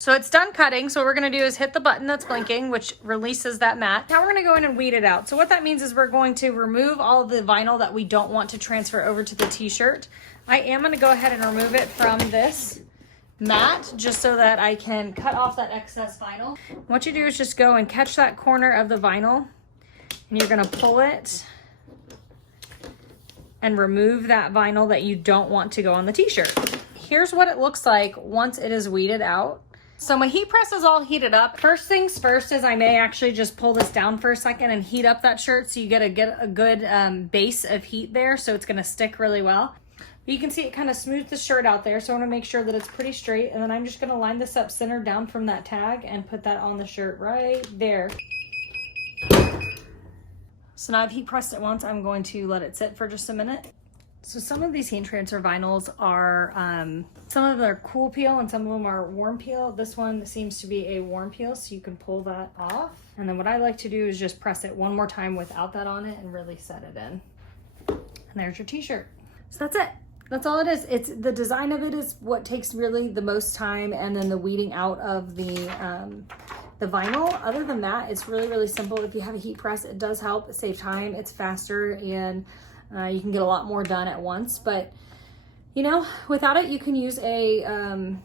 So it's done cutting. So what we're gonna do is hit the button that's blinking, which releases that mat. Now we're gonna go in and weed it out. So what that means is we're going to remove all of the vinyl that we don't want to transfer over to the t-shirt. I am gonna go ahead and remove it from this mat just so that I can cut off that excess vinyl. What you do is just go and catch that corner of the vinyl and you're gonna pull it and remove that vinyl that you don't want to go on the t-shirt. Here's what it looks like once it is weeded out. So my heat press is all heated up. First things first is I may actually just pull this down for a second and heat up that shirt so you get a good base of heat there, so it's gonna stick really well. But you can see it kind of smooths the shirt out there, so I wanna make sure that it's pretty straight, and then I'm just gonna line this up center down from that tag and put that on the shirt right there. So now I've heat pressed it once, I'm going to let it sit for just a minute. So some of these heat transfer vinyls are, some of them are cool peel and some of them are warm peel. This one seems to be a warm peel, so you can pull that off. And then what I like to do is just press it one more time without that on it and really set it in. And there's your t-shirt. So that's it. That's all it is. It's the design of it is what takes really the most time, and then the weeding out of the vinyl. Other than that, it's really, really simple. If you have a heat press, it does help save time. It's faster and you can get a lot more done at once, but you know, without it, you can use a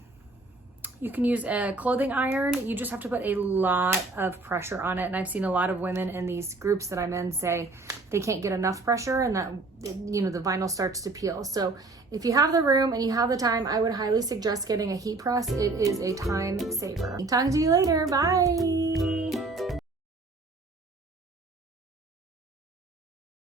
clothing iron. You just have to put a lot of pressure on it. And I've seen a lot of women in these groups that I'm in say they can't get enough pressure, and that, you know, the vinyl starts to peel. So if you have the room and you have the time, I would highly suggest getting a heat press. It is a time saver. Talk to you later. Bye.